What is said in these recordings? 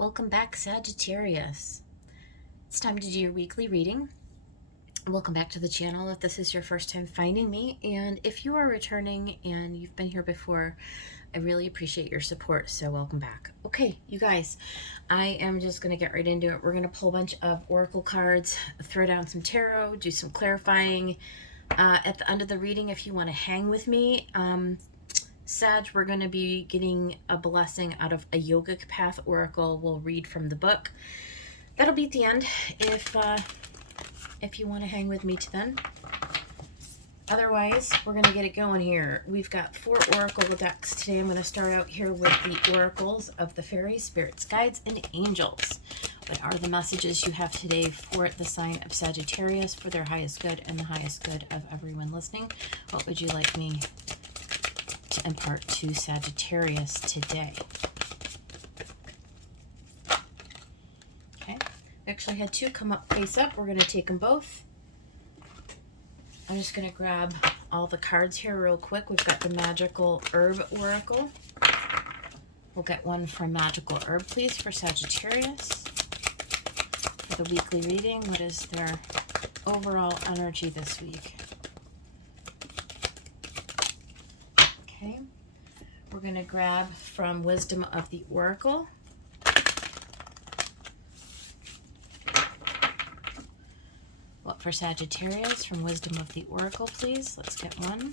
Welcome back, Sagittarius. It's time to do your weekly reading. Welcome back to the channel if this is your first time finding me, and if you are returning and you've been here before, I really appreciate your support, so welcome back. Okay, you guys, I am just going to get right into it. We're going to pull a bunch of oracle cards, throw down some tarot, do some clarifying. At the end of the reading, if you want to hang with me, Sag, we're going to be getting a blessing out of a yogic path oracle. We'll read from the book. That'll be at the end if you want to hang with me to then. Otherwise, we're going to get it going here. We've got 4 oracle decks today. I'm going to start out here with the oracles of the fairies, spirits, guides, and angels. What are the messages you have today for the sign of Sagittarius for their highest good and the highest good of everyone listening? What would you like me to impart to Sagittarius today? Okay, we actually had 2 come up face up. We're going to take them both. I'm just going to grab all the cards here real quick. We've got the Magical Herb Oracle. We'll get one from Magical Herb, please, for Sagittarius. For the weekly reading, what is their overall energy this week? Okay, we're going to grab from Wisdom of the Oracle. What for Sagittarius from Wisdom of the Oracle, please? Let's get one.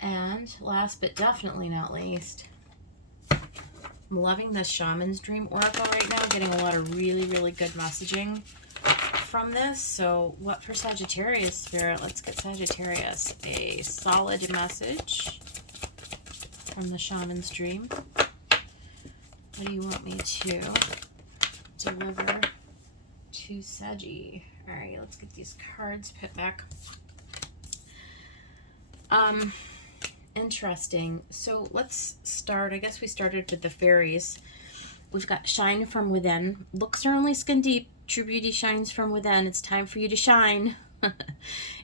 And last but definitely not least, I'm loving this Shaman's Dream Oracle right now, getting a lot of really, really good messaging from this. So what for Sagittarius, Spirit? Let's get Sagittarius a solid message from the Shaman's Dream. What do you want me to deliver to Saggy? All right, let's get these cards put back. Interesting. So let's start. I guess we started with the fairies. We've got Shine from Within. Looks are only skin deep. True beauty shines from within. It's time for you to shine.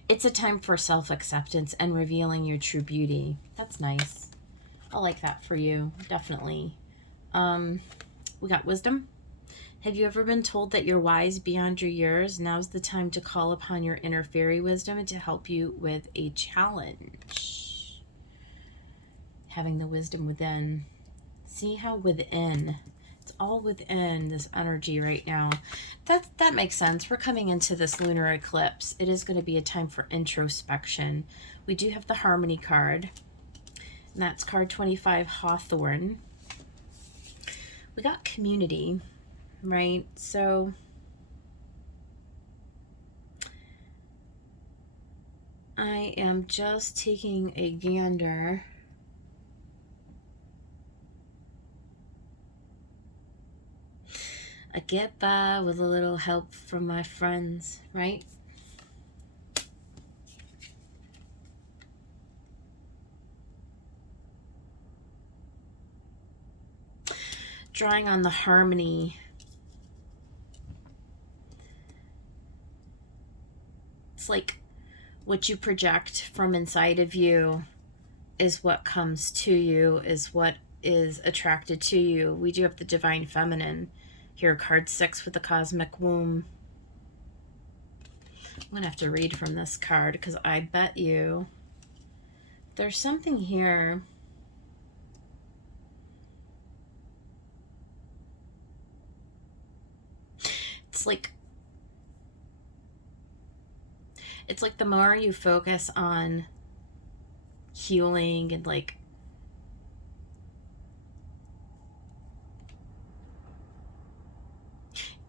It's a time for self-acceptance and revealing your true beauty. That's nice. I like that for you. Definitely. We got Wisdom. Have you ever been told that you're wise beyond your years? Now's the time to call upon your inner fairy wisdom to help you with a challenge. Having the wisdom within. See how within. It's all within this energy right now. That makes sense. We're coming into this lunar eclipse. It is going to be a time for introspection. We do have the Harmony card. And that's card 25, Hawthorne. We got community, right? So I am just taking a gander. I get by with a little help from my friends, right? Drawing on the harmony. It's like what you project from inside of you is what comes to you, is what is attracted to you. We do have the Divine Feminine. Here, card 6 with the Cosmic Womb. I'm going to have to read from this card because I bet you there's something here. It's like the more you focus on healing and like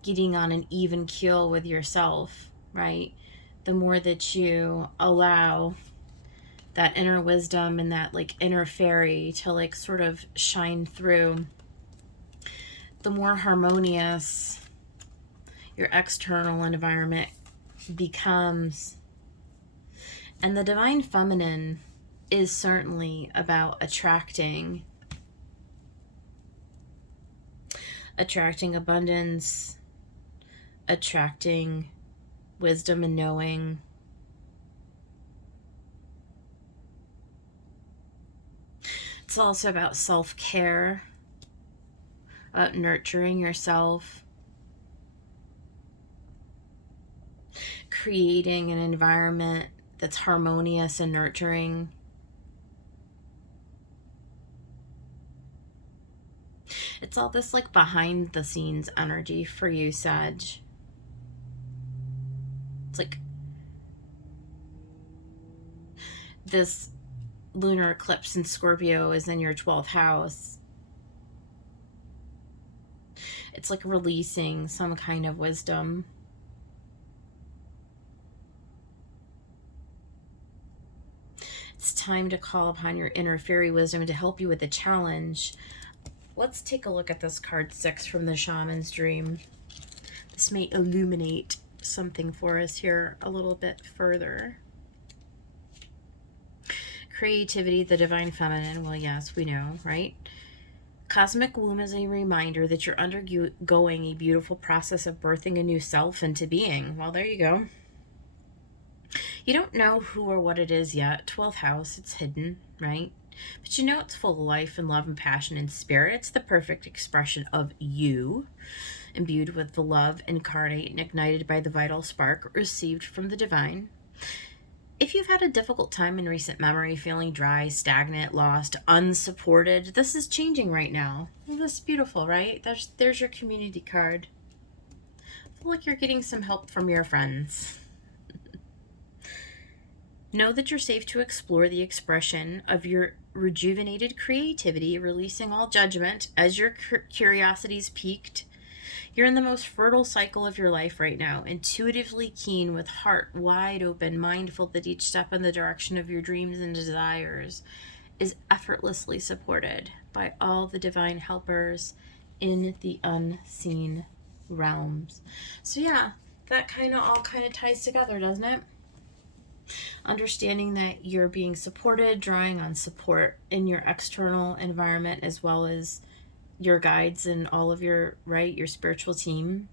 getting on an even keel with yourself, right? The more that you allow that inner wisdom and that like inner fairy to like sort of shine through, the more harmonious your external environment becomes. And the Divine Feminine is certainly about attracting abundance, attracting wisdom and knowing, It's also about self-care, about nurturing yourself, creating an environment that's harmonious and nurturing. It's all this like behind the scenes energy for you, Sag. It's like this lunar eclipse in Scorpio is in your 12th house. It's like releasing some kind of wisdom. It's time to call upon your inner fairy wisdom to help you with the challenge. Let's take a look at this card 6 from the Shaman's Dream. This may illuminate something for us here a little bit further. Creativity, the divine feminine. Well, yes, we know, right? Cosmic womb is a reminder that you're undergoing a beautiful process of birthing a new self into being. Well, there you go. You don't know who or what it is yet. 12th house, it's hidden, right? But you know it's full of life and love and passion and spirit. It's the perfect expression of you, imbued with the love incarnate and ignited by the vital spark received from the divine. If you've had a difficult time in recent memory, feeling dry, stagnant, lost, unsupported, this is changing right now. Well, this is beautiful, right? There's your community card. I feel like you're getting some help from your friends. Know that you're safe to explore the expression of your rejuvenated creativity, releasing all judgment as your curiosity's peaked. You're in the most fertile cycle of your life right now, intuitively keen, with heart wide open, mindful that each step in the direction of your dreams and desires is effortlessly supported by all the divine helpers in the unseen realms. So yeah, that all ties together, doesn't it? Understanding that you're being supported, drawing on support in your external environment as well as your guides and all of your spiritual team.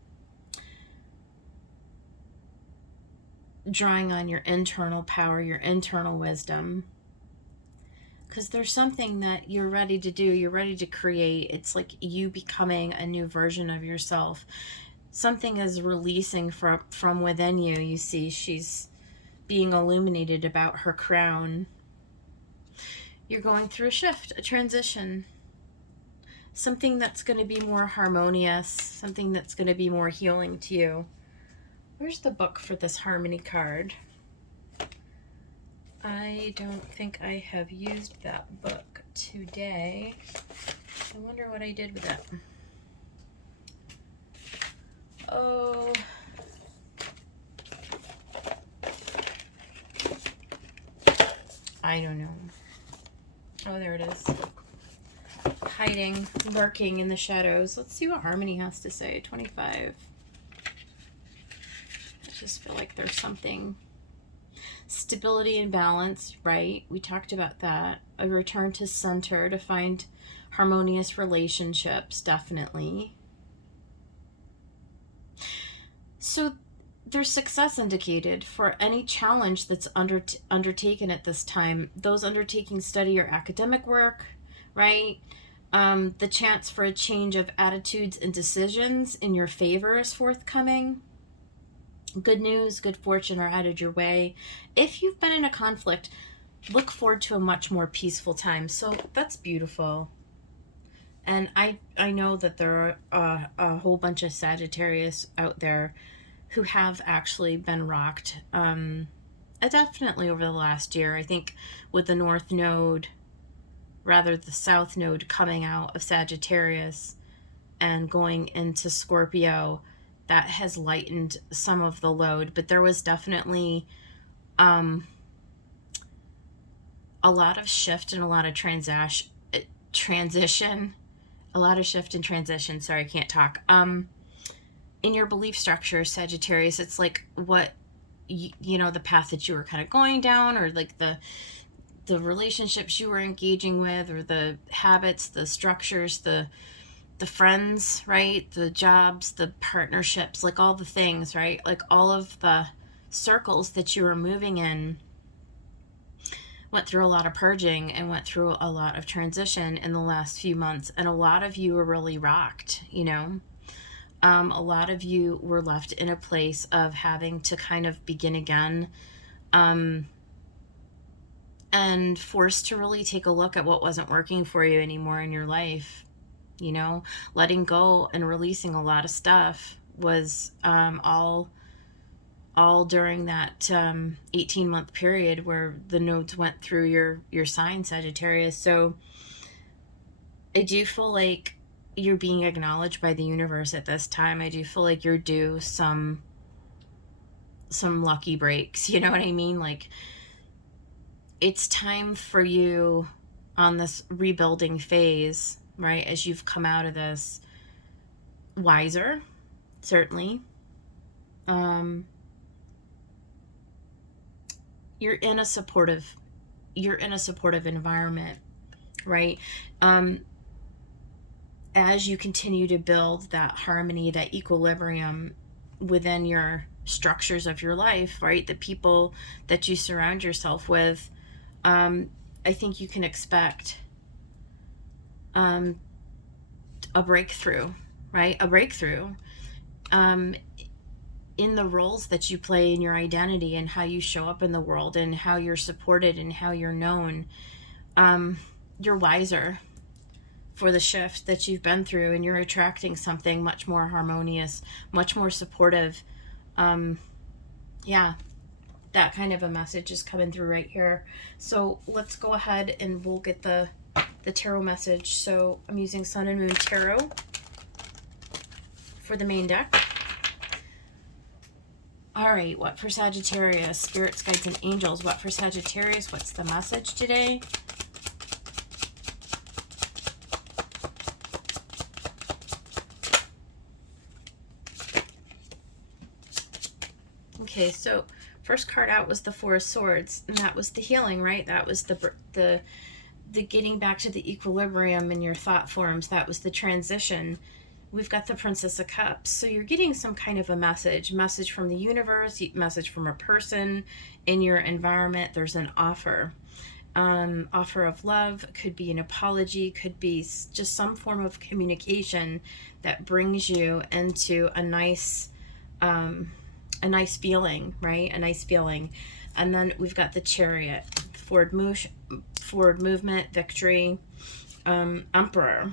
Drawing on your internal power, your internal wisdom. Because there's something that you're ready to do, you're ready to create. It's like you becoming a new version of yourself. Something is releasing from within you. You see, she's being illuminated about her crown. You're going through a shift, a transition. Something that's going to be more harmonious, something that's going to be more healing to you. Where's the book for this harmony card? I don't think I have used that book today. I wonder what I did with it. Oh. I don't know. Oh, there it is. Hiding, lurking in the shadows. Let's see what Harmony has to say. 25. I just feel like there's something. Stability and balance, right? We talked about that. A return to center to find harmonious relationships, definitely. So there's success indicated for any challenge that's undertaken at this time. Those undertaking study or academic work, right? The chance for a change of attitudes and decisions in your favor is forthcoming. Good news, good fortune are headed your way. If you've been in a conflict, look forward to a much more peaceful time. So that's beautiful. And I know that there are a whole bunch of Sagittarius out there who have actually been rocked definitely over the last year. I think with the North Node, rather the South Node coming out of Sagittarius and going into Scorpio, that has lightened some of the load. But there was definitely a lot of shift and a lot of transition. A lot of shift and transition. Sorry, I can't talk. In your belief structure, Sagittarius, it's like what, the path that you were kind of going down, or like the relationships you were engaging with, or the habits, the structures, the friends, right? The jobs, the partnerships, like all the things, right? Like all of the circles that you were moving in went through a lot of purging and went through a lot of transition in the last few months. And a lot of you were really rocked, you know. A lot of you were left in a place of having to kind of begin again, and forced to really take a look at what wasn't working for you anymore in your life. You know, letting go and releasing a lot of stuff was all during that 18-month period where the nodes went through your sign, Sagittarius. So I do feel like you're being acknowledged by the universe at this time. I do feel like you're due some lucky breaks. You know what I mean? Like, it's time for you on this rebuilding phase, right? As you've come out of this wiser, certainly. You're in a supportive environment, right? As you continue to build that harmony, that equilibrium within your structures of your life, right? The people that you surround yourself with, I think you can expect a breakthrough, right? A breakthrough in the roles that you play in your identity and how you show up in the world and how you're supported and how you're known. You're wiser for the shift that you've been through, and you're attracting something much more harmonious, much more supportive. Yeah, that kind of a message is coming through right here. So let's go ahead and we'll get the tarot message. So I'm using Sun and Moon Tarot for the main deck. All right, what for Sagittarius? Spirits, guides, and angels. What for Sagittarius? What's the message today? Okay, so first card out was the Four of Swords, and that was the healing, right? That was the getting back to the equilibrium in your thought forms. That was the transition. We've got the Princess of Cups. So you're getting some kind of a message from the universe, message from a person in your environment. There's an offer. Offer of love, could be an apology, could be just some form of communication that brings you into a nice feeling, right? A nice feeling. And then we've got the Chariot, forward movement, victory, Emperor.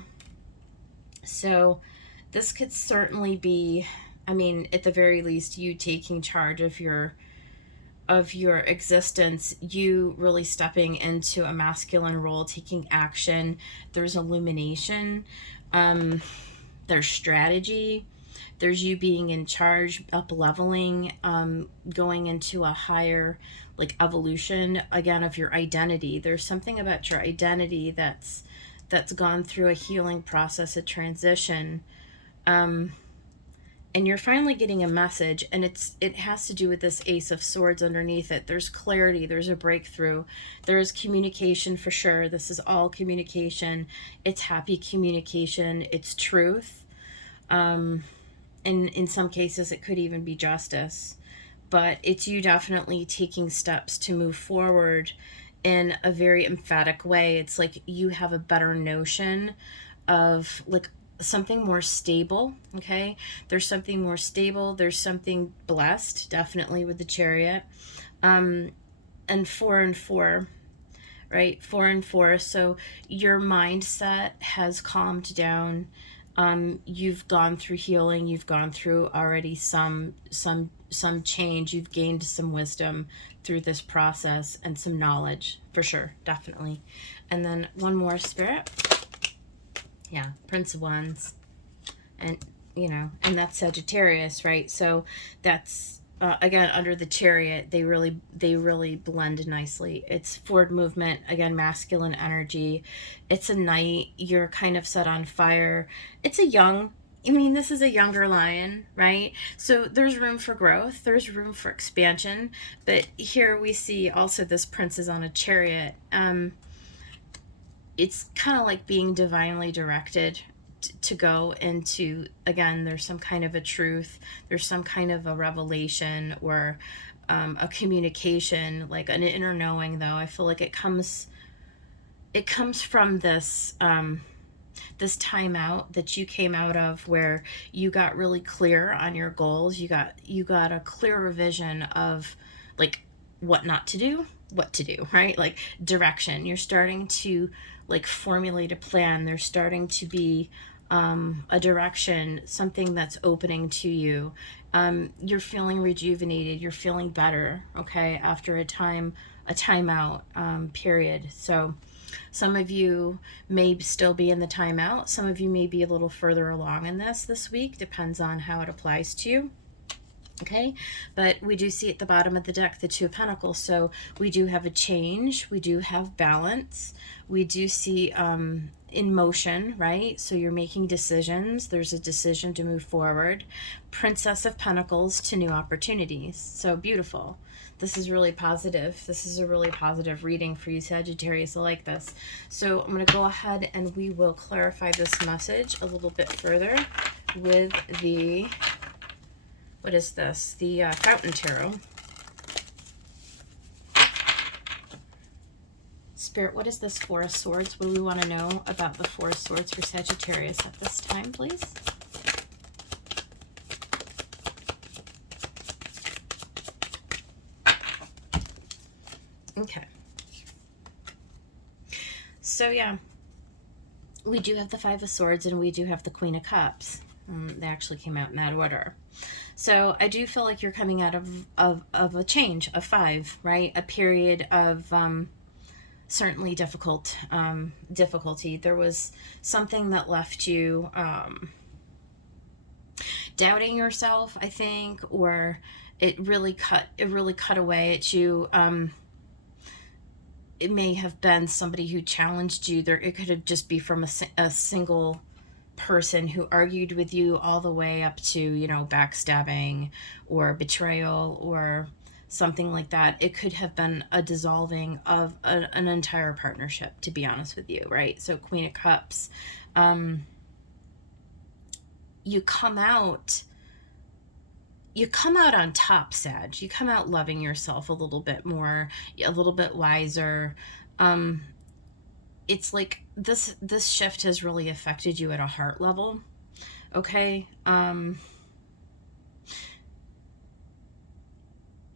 So this could certainly be, I mean, at the very least, you taking charge of your existence, you really stepping into a masculine role, taking action. There's illumination, there's strategy, there's you being in charge, up leveling, going into a higher like evolution again of your identity. There's something about your identity that's gone through a healing process, a transition, and you're finally getting a message, and it has to do with this Ace of Swords underneath it. There's clarity, there's a breakthrough, there's communication for sure. This is all communication. It's happy communication, it's truth, and in some cases it could even be justice, but it's you definitely taking steps to move forward in a very emphatic way. It's like you have a better notion of like something more stable, okay? There's something more stable, there's something blessed, definitely, with the Chariot. And 4 and 4, right? 4 and 4. So your mindset has calmed down. You've gone through healing, you've gone through already some change, you've gained some wisdom through this process and some knowledge, for sure, definitely. And then one more, Spirit. Yeah, Prince of Wands, and you know, and that's Sagittarius, right? So that's again under the Chariot. They really blend nicely. It's forward movement, again, masculine energy. It's a knight. You're kind of set on fire. It's a young. I mean, this is a younger lion, right? So there's room for growth. There's room for expansion. But here we see also this prince is on a chariot. It's kind of like being divinely directed to go into, again, there's some kind of a truth, there's some kind of a revelation, or a communication, like an inner knowing, though. I feel like it comes from this this time out that you came out of, where you got really clear on your goals. You got a clearer vision of like what not to do, what to do, right? Like direction. You're starting to like formulate a plan. There's starting to be a direction, something that's opening to you. You're feeling rejuvenated. You're feeling better, okay, after a timeout period. So some of you may still be in the timeout. Some of you may be a little further along in this week. Depends on how it applies to you. Okay, but we do see at the bottom of the deck the Two of Pentacles. So we do have a change. We do have balance. We do see in motion, right? So you're making decisions. There's a decision to move forward. Princess of Pentacles to new opportunities. So beautiful. This is really positive. This is a really positive reading for you, Sagittarius. I like this. So I'm going to go ahead and we will clarify this message a little bit further with the... what is this? The Fountain Tarot. Spirit, what is this Four of Swords? What do we want to know about the Four of Swords for Sagittarius at this time, please? Okay. So, yeah. We do have the Five of Swords and we do have the Queen of Cups. They actually came out in that order. So I do feel like you're coming out of a change, of five, right? A period of certainly difficulty. There was something that left you doubting yourself, I think, or it really cut away at you. It may have been somebody who challenged you. It could have just be from a single person who argued with you all the way up to, you know, backstabbing or betrayal or something like that. It could have been a dissolving of an entire partnership, to be honest with you, right? So Queen of Cups, you come out on top, Sag. You come out loving yourself a little bit more, a little bit wiser. It's like this shift has really affected you at a heart level. Okay.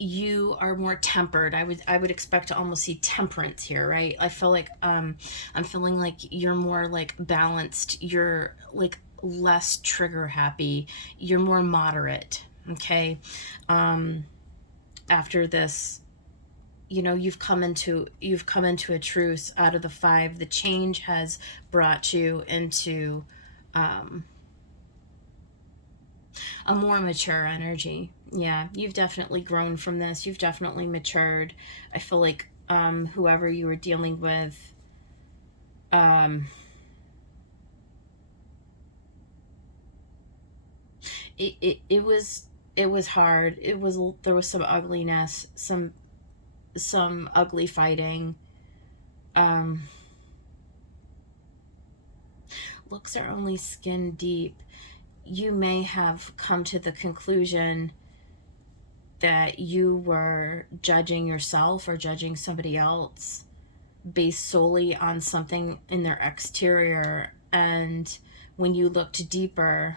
You are more tempered. I would expect to almost see temperance here, right? I feel like I'm feeling like you're more like balanced. You're like less trigger happy. You're more moderate. Okay. After this, you know, you've come into a truce out of the five. The change has brought you into a more mature energy. Yeah, you've definitely grown from this. You've definitely matured. I feel like whoever you were dealing with, it was hard. There was some ugliness, some ugly fighting. Looks are only skin deep. You may have come to the conclusion that you were judging yourself or judging somebody else based solely on something in their exterior, and when you looked deeper,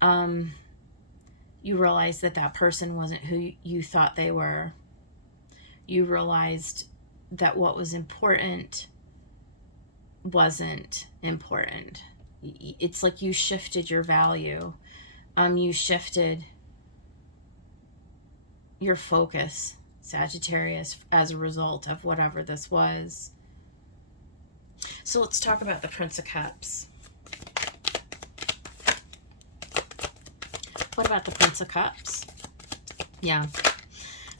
you realized that person wasn't who you thought they were. You realized that what was important wasn't important. It's like you shifted your value. You shifted your focus, Sagittarius, as a result of whatever this was. So let's talk about the Prince of Cups. What about the Prince of Cups? Yeah.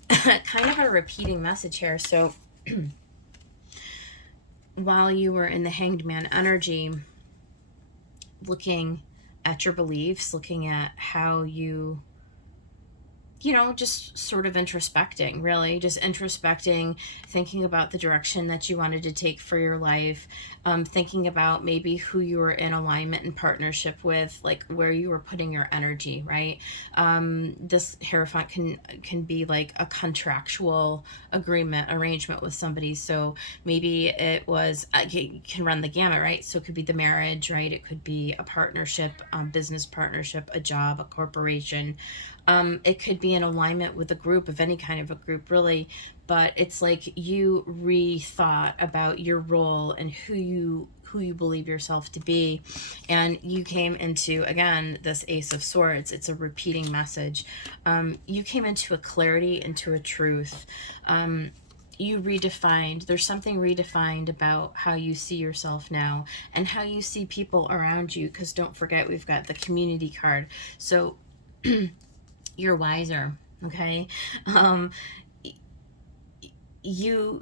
Kind of a repeating message here. So while you were in the Hanged Man energy, looking at your beliefs, looking at how you just sort of introspecting, really, just introspecting, thinking about the direction that you wanted to take for your life, thinking about maybe who you were in alignment and partnership with, like where you were putting your energy, right? This Hierophant can be like a contractual agreement, arrangement with somebody. So maybe it was, it can run the gamut, right? So it could be the marriage, right? It could be a partnership, business partnership, a job, a corporation. It could be in alignment with a group, of any kind of a group, really. But it's like you rethought about your role and who you believe yourself to be, and you came into, again, this Ace of Swords. It's a repeating message. You came into a clarity, into a truth. You redefined, there's something redefined about how you see yourself now and how you see people around you, because don't forget, we've got the community card. So you're wiser, okay? um you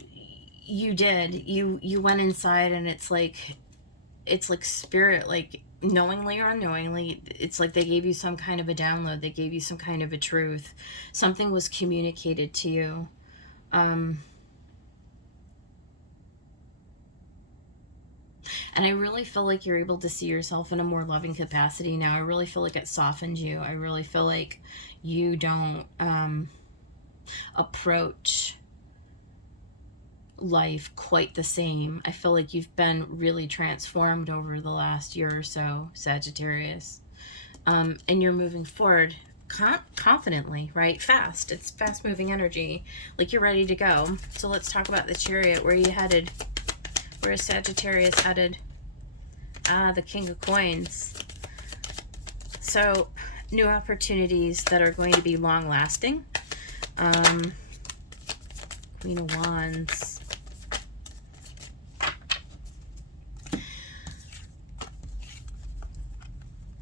you went inside, and it's like spirit, like knowingly or unknowingly, it's like they gave you some kind of a download, they gave you some kind of a truth, something was communicated to you. And I really feel like you're able to see yourself in a more loving capacity now. I really feel like it softened you. I really feel like you don't approach life quite the same. I feel like you've been really transformed over the last year or so, Sagittarius. And you're moving forward confidently, right? Fast. It's fast moving energy. Like you're ready to go. So let's talk about the Chariot. Where are you headed? Where is Sagittarius headed? The King of Coins. So new opportunities that are going to be long lasting. Queen of Wands.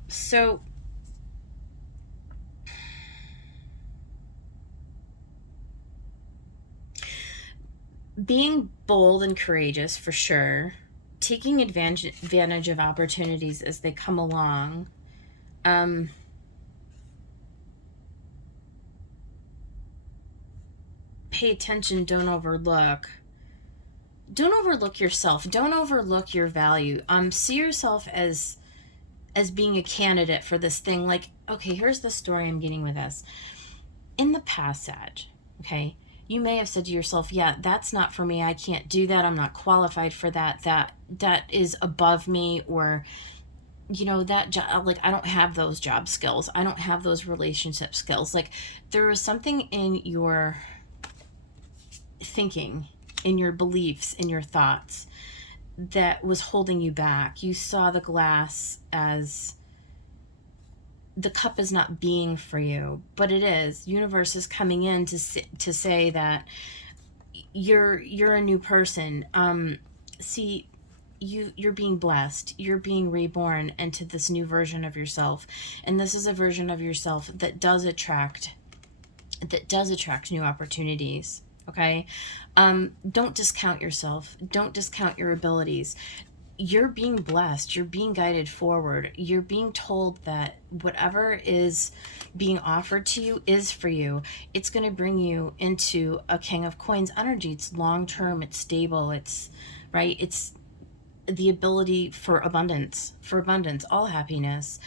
So being bold and courageous, for sure. Taking advantage of opportunities as they come along. Pay attention, don't overlook. Don't overlook yourself. Don't overlook your value. See yourself as being a candidate for this thing. Like, okay, here's the story I'm getting with this. In the past, Sag, okay, you may have said to yourself, yeah, that's not for me. I can't do that. I'm not qualified for that. That is above me. Or, that job, like, I don't have those job skills. I don't have those relationship skills. Like, there was something in your thinking, in your beliefs, in your thoughts, that was holding you back. You saw the glass as the cup is not being for you, but it is. Universe is coming in to say that you're a new person. See, you're being blessed. You're being reborn into this new version of yourself, and this is a version of yourself that does attract new opportunities. Okay, don't discount yourself. Don't discount your abilities. You're being blessed. You're being guided forward. You're being told that whatever is being offered to you is for you. It's going to bring you into a King of Coins energy. It's long term. It's stable. It's right. It's the ability for abundance, all happiness.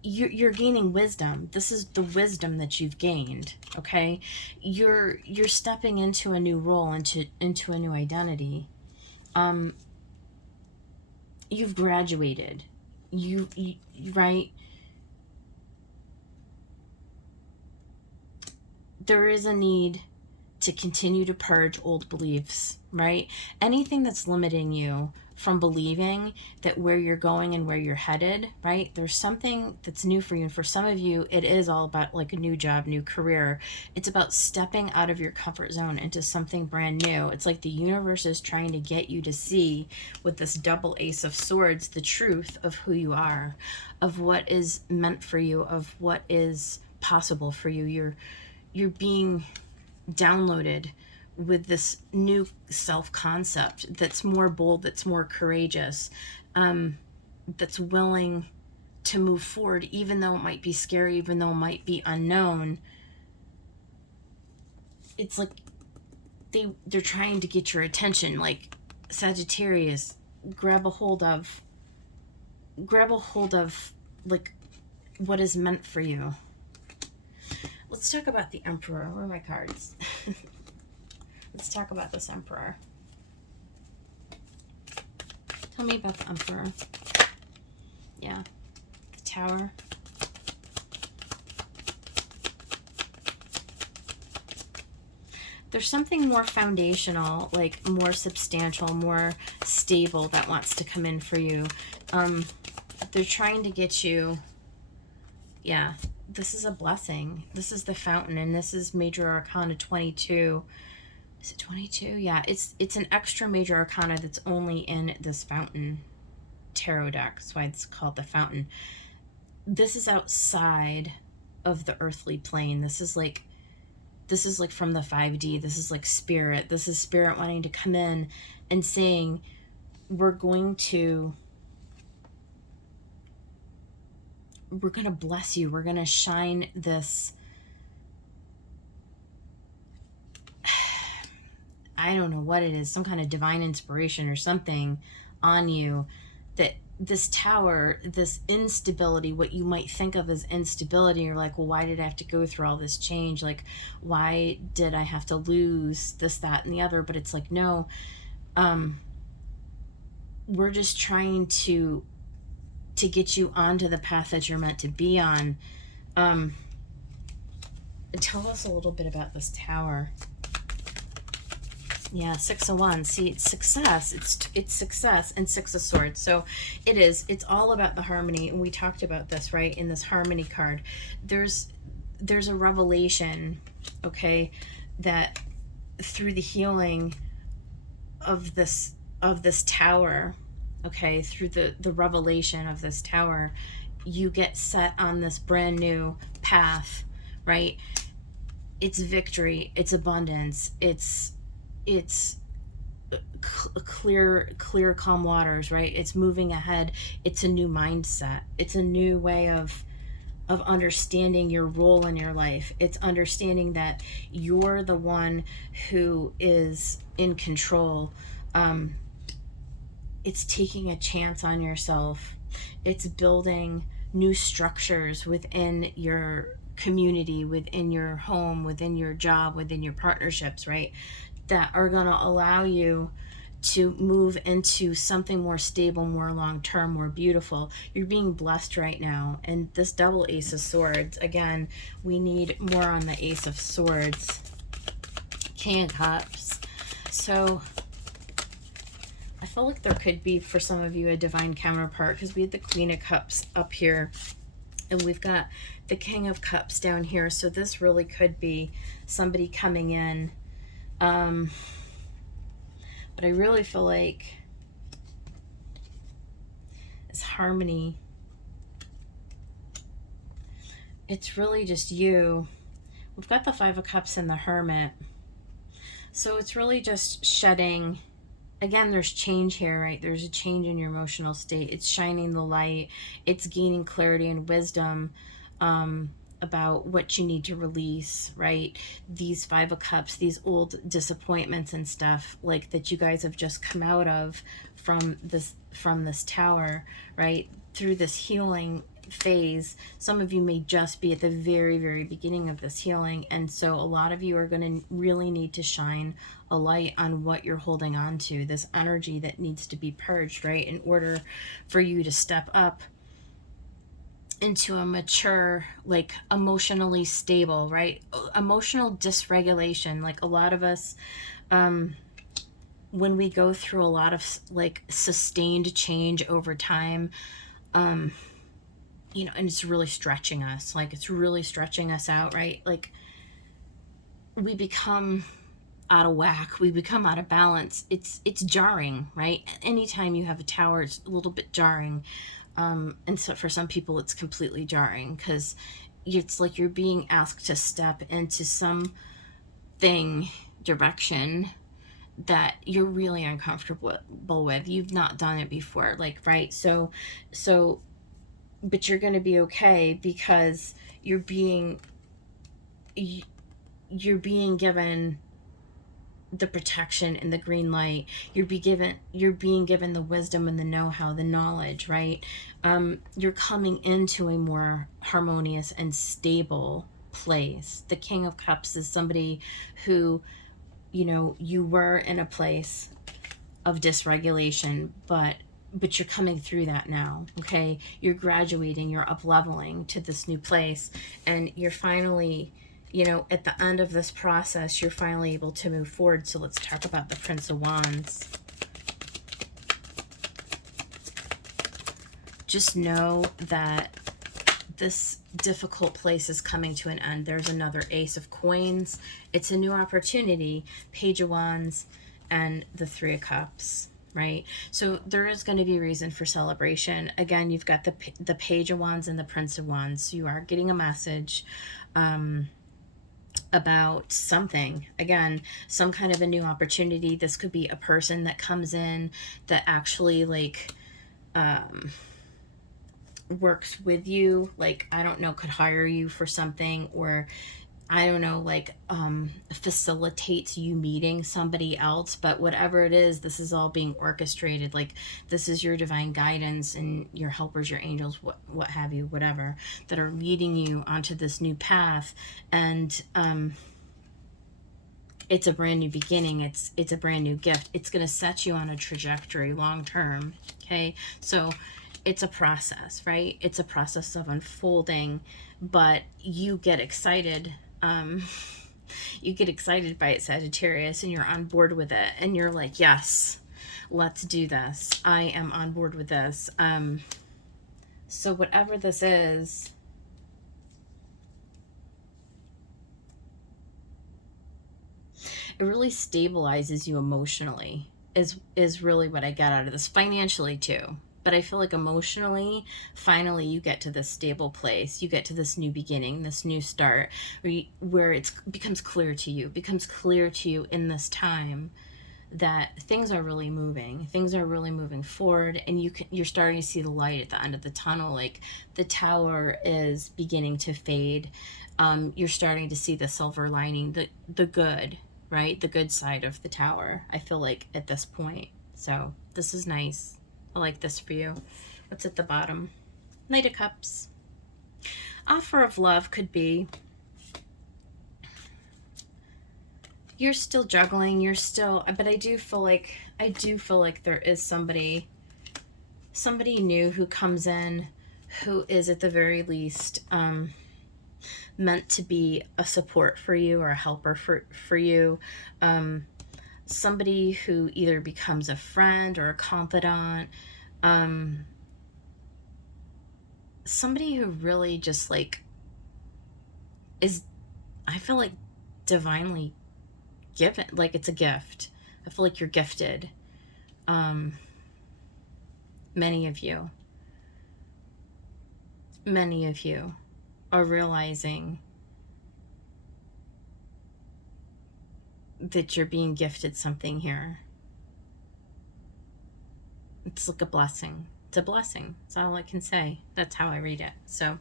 You're gaining wisdom. This is the wisdom that you've gained. Okay, you're stepping into a new role, into a new identity. You've graduated. You right. There is a need to continue to purge old beliefs, right? Anything that's limiting you from believing that where you're going and where you're headed, right? There's something that's new for you. And for some of you, it is all about like a new job, new career. It's about stepping out of your comfort zone into something brand new. It's like the universe is trying to get you to see, with this double Ace of Swords, the truth of who you are, of what is meant for you, of what is possible for you. You're being downloaded with this new self-concept that's more bold, that's more courageous, that's willing to move forward, even though it might be scary, even though it might be unknown. It's like they're trying to get your attention. Like, Sagittarius, grab a hold of like what is meant for you. Let's talk about the Emperor. Where are my cards? Let's talk about this Emperor. Tell me about the Emperor. Yeah. The Tower. There's something more foundational, like more substantial, more stable that wants to come in for you. They're trying to get you, yeah, this is a blessing. This is the Fountain, and this is Major Arcana 22. Is it 22? Yeah, it's an extra Major Arcana that's only in this Fountain tarot deck. That's why it's called the Fountain. This is outside of the earthly plane. This is like from the 5D. This is like spirit. This is spirit wanting to come in and saying, we're going to bless you. We're going to shine this, I don't know what it is, some kind of divine inspiration or something on you, that this tower, this instability, what you might think of as instability, you're like, well, why did I have to go through all this change? Like, why did I have to lose this, that, and the other? But it's like, no, we're just trying to get you onto the path that you're meant to be on. Tell us a little bit about this Tower. Yeah, 6 of Wands. See, it's success. It's success, and 6 of Swords. So it's all about the harmony. And we talked about this, right? In this harmony card, there's a revelation, okay, that through the healing of this tower, okay, through the revelation of this tower, you get set on this brand new path, right? It's victory, it's abundance, it's clear calm waters, right? It's moving ahead. It's a new mindset. It's a new way of understanding your role in your life. It's understanding that you're the one who is in control. It's taking a chance on yourself. It's building new structures within your community, within your home, within your job, within your partnerships, right? That are going to allow you to move into something more stable, more long-term, more beautiful. You're being blessed right now. And this double Ace of Swords, again, we need more on the Ace of Swords. King of Cups. So I feel like there could be, for some of you, a divine counterpart, because we had the Queen of Cups up here, and we've got the King of Cups down here. So this really could be somebody coming in. But I really feel like this harmony, it's really just you. We've got the Five of Cups and the Hermit. So it's really just shedding. Again, there's change here, right? There's a change in your emotional state. It's shining the light. It's gaining clarity and wisdom about what you need to release, right? These Five of Cups, these old disappointments and stuff, like, that you guys have just come out of from this tower, right? Through this healing phase. Some of you may just be at the very, very beginning of this healing, and so a lot of you are going to really need to shine a light on what you're holding on to, this energy that needs to be purged, right, in order for you to step up into a mature, like, emotionally stable, right? Emotional dysregulation. Like, a lot of us, when we go through a lot of, like, sustained change over time, you know, and it's really stretching us, like, it's really stretching us out, right? Like, we become out of whack, we become out of balance. It's jarring, right? Anytime you have a tower, it's a little bit jarring. And so for some people it's completely jarring, because it's like you're being asked to step into something, direction, that you're really uncomfortable with. You've not done it before, like, right? So but you're going to be okay because you're being given the protection and the green light. You're being given the wisdom and the know-how, the knowledge, right? You're coming into a more harmonious and stable place. The King of Cups is somebody who, you were in a place of dysregulation, but you're coming through that now. Okay, you're graduating, you're up leveling to this new place, and you're finally, at the end of this process, you're finally able to move forward. So let's talk about the Prince of Wands. Just know that this difficult place is coming to an end. There's another Ace of Coins. It's a new opportunity. Page of Wands and the Three of Cups, right? So there is going to be reason for celebration. Again, you've got the Page of Wands and the Prince of Wands. So you are getting a message about something. Again, some kind of a new opportunity. This could be a person that comes in that actually works with you, I don't know, could hire you for something, or I don't know, facilitates you meeting somebody else. But whatever it is, this is all being orchestrated. This is your divine guidance and your helpers, your angels, what have you, whatever, that are leading you onto this new path. And it's a brand new beginning. It's a brand new gift. It's going to set you on a trajectory long term. Okay, so it's a process, right? It's a process of unfolding, but you get excited. You get excited by it, Sagittarius, and you're on board with it, and you're like, yes, let's do this. I am on board with this. So whatever this is, it really stabilizes you emotionally, is really what I get out of this. Financially too. But I feel like emotionally, finally you get to this stable place. You get to this new beginning, this new start, where it becomes clear to you in this time that things are really moving. Things are really moving forward, and you're starting to see the light at the end of the tunnel. Like the tower is beginning to fade. You're starting to see the silver lining, the good, right? The good side of the tower, I feel like, at this point. So this is nice. I like this for you. What's at the bottom? Knight of Cups. Offer of love could be you're still juggling, but I do feel like there is somebody new who comes in, who is at the very least meant to be a support for you or a helper for you. Somebody who either becomes a friend or a confidant, somebody who really just is, I feel like, divinely given, like it's a gift. I feel like you're gifted. Many of you are realizing that you're being gifted something here. It's like a blessing. It's a blessing. That's all I can say. That's how I read it. So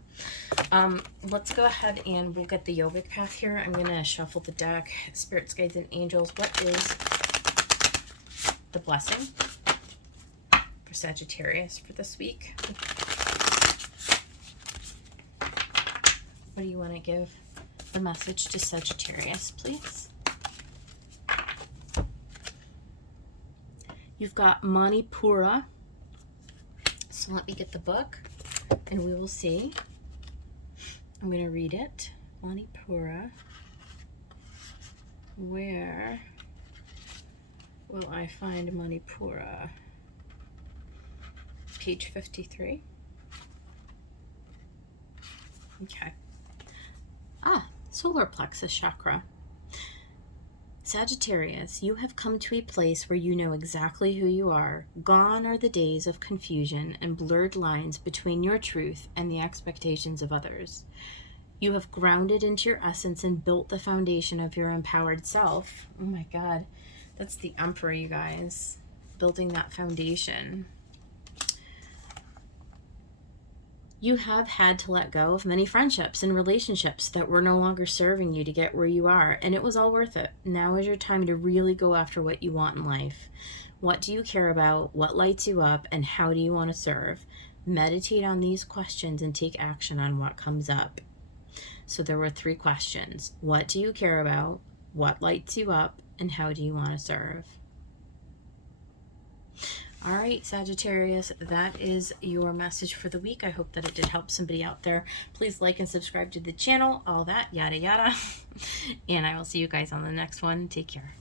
let's go ahead and we'll get the yogic path here. I'm going to shuffle the deck. Spirits, guides, and angels. What is the blessing for Sagittarius for this week? What do you want to give the message to Sagittarius, please? You've got Manipura. So let me get the book and we will see. I'm going to read it. Manipura. Where will I find Manipura? Page 53. Okay. Solar plexus chakra. Sagittarius, you have come to a place where you know exactly who you are. Gone are the days of confusion and blurred lines between your truth and the expectations of others. You have grounded into your essence and built the foundation of your empowered self. Oh my God, that's the Emperor, you guys. Building that foundation. You have had to let go of many friendships and relationships that were no longer serving you to get where you are, and it was all worth it. Now is your time to really go after what you want in life. What do you care about? What lights you up? And how do you want to serve? Meditate on these questions and take action on what comes up. So there were 3 questions. What do you care about? What lights you up? And how do you want to serve? All right, Sagittarius, that is your message for the week. I hope that it did help somebody out there. Please like and subscribe to the channel, all that, yada, yada. And I will see you guys on the next one. Take care.